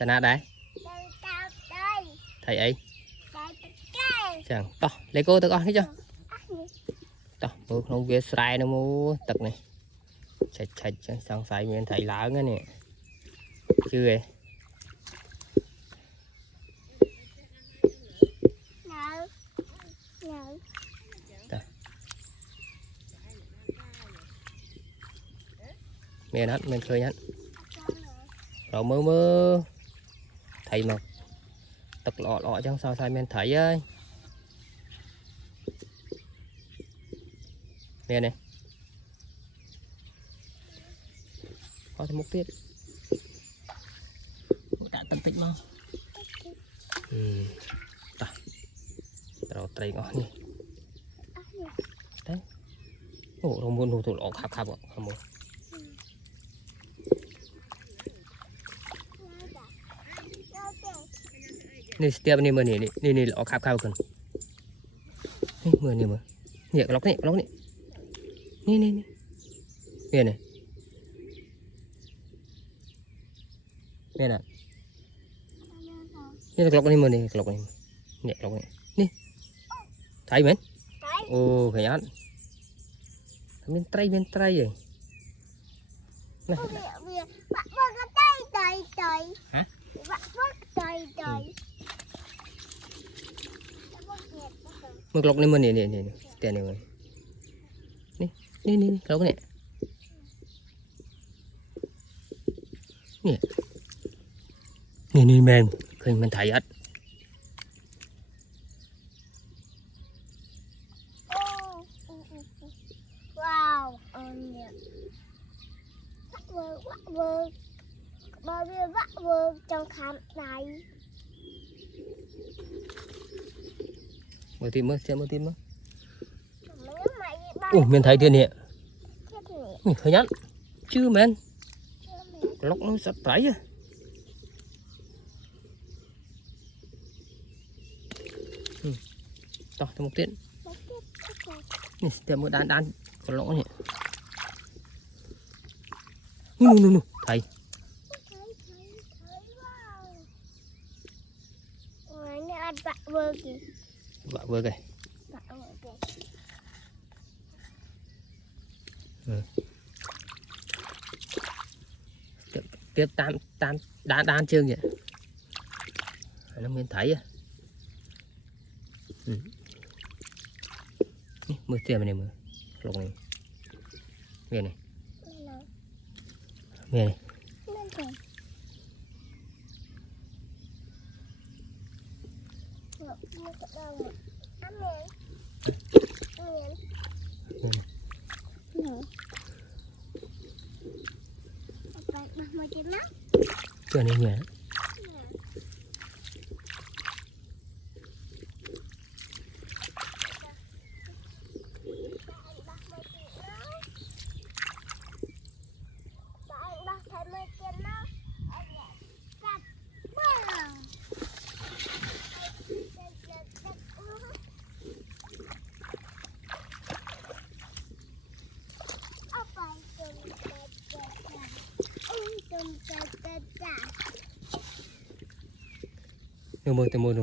ta na đấy thầy ấy chẳng to lấy cô tao con thấy chưa to bữa không biết sai nó mua tật này chạy chạy sang sai miền thầy lá cái này chưa ấy miền hết miền khơi hết rồi mơ mơ thầy mà tật lọ lọ chẳng sao sai miền thầy ơi miền này có thêm một tiết đã tân tích mà rồi tây ngon nhỉ đấy ồ rồi muốn thủ lọ khắp khắp ạ không muốnนี่สเตียบนี่มือนี่ออกข้าวกันนี่มือเนี่ยล็อกนี่นี่เนี่ยน่ะนี่ล็อกนี่มือนี่ล็อกนี่เนี่ยล็อกนี่thấy mình ồ phải ăn bên tray vậy này hả mực lọc lên mình nè tiền này mình nè lọc này nè mềm khi mình thấy hết wow bao nhiêu vắt vơ trong khám này mở tim mất ủa mình thấy tiền nè hơi nhắn chưa men lóc nó sắp tấy à to thêm một tiếng này thêm một đan còn lỗ nhỉ nu thầy vợ vừa kìa tiếp tam đan chương vậy nó mới thấy à mưa tiền này mưa lồng này miền này chưa này nhỉ nó mơ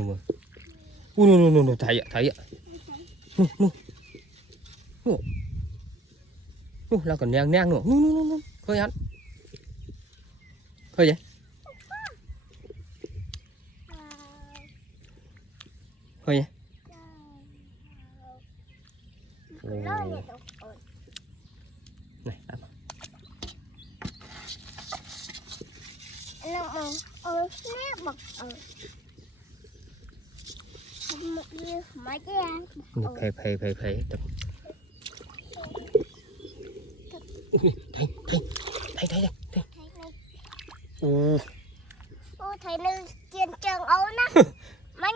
no thấy ạ là còn nang nữa nu khơi hắn khơi vậy khơi vậy này phải tập thấy thầy nữ kiên trường ôn á mấy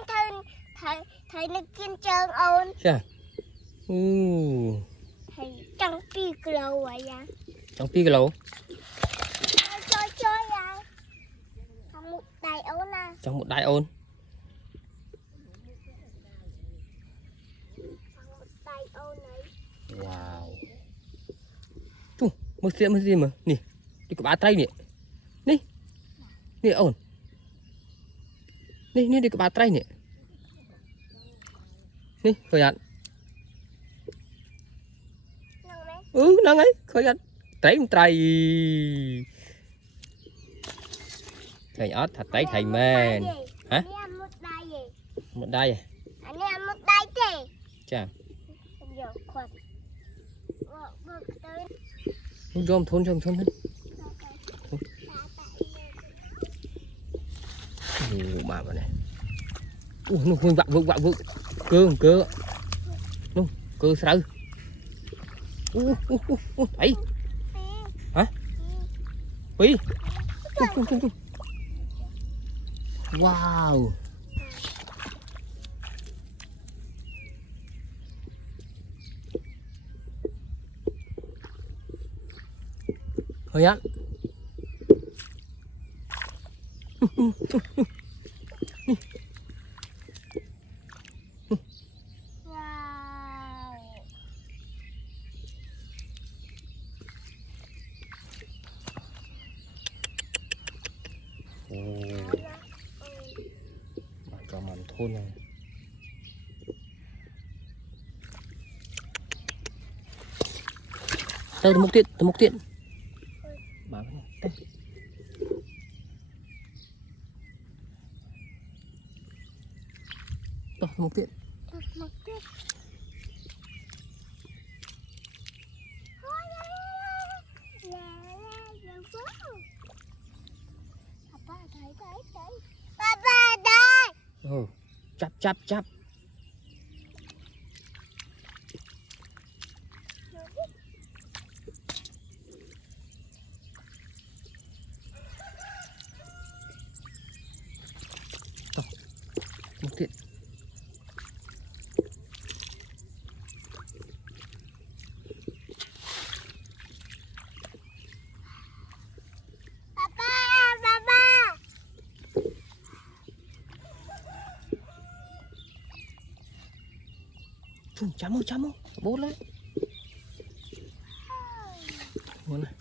thầy nữ kiên trường ôn thầy trong pi kilo vậy à trong pi kilo chơi à trong một đại ôn à trong một đại ôn wow mất gì mà nè đi có ba tay nè nè ổn Nè đi cái bát trai nè. Nè khơi ăn. Nâng ấy khơi ăn. Trai trai. Thầy ớt thật đấy thầy men. Hả? Một đai à? Anh em một đai thế. Chà. Giờ khoan. Rôm thôn. Bà này. Nó vượng vọng. Cơ. Nó cơ sao? Ấy. Hả? Phi. Tung. Wow. Hơi á. Cho màn thôn này. Đâu một tiện. Bà cái này. Đâu một tiện. Papa đây. Chắp. Một tiện. Papa. Chấm không? Bố lên. Muốn này.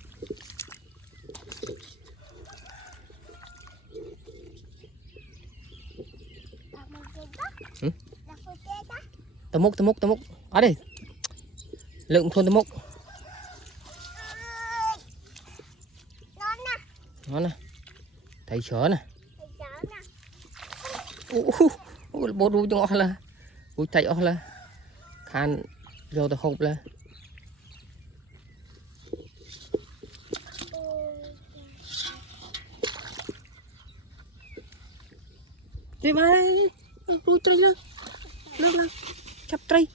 Ừ? Tao múc. Ở đây. Lượng thôn tao múc. Nó nè. Thấy chó nè. Bố đu cho ngọt là. Ui chạy ngọt là. Khan vô tao hộp là. Đi mà đây. Đuôi trời lên. Lên. Chắp trời.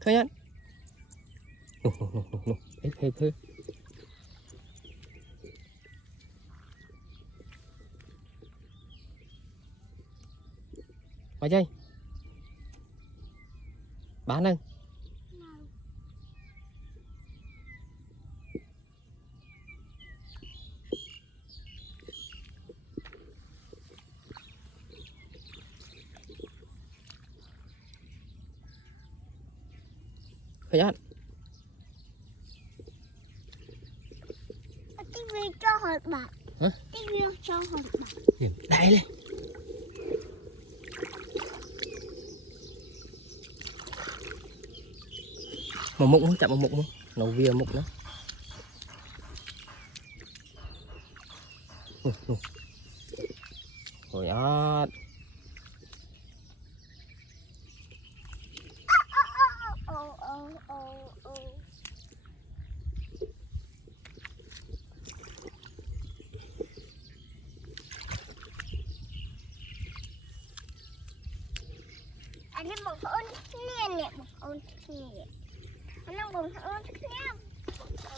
Khơi ăn. No. Ê. Bà chơi. Bán ơi. Khơi ăn. TV cho hột bạc. Hả? TV cho hột bạc. Đây lên. Mà mụn không? Chạm vào mụn không? Nấu vía mụn đó. Rồi át. Anh đi bông ôn nè, bông ôn nè. Anh đang bông ôn nè.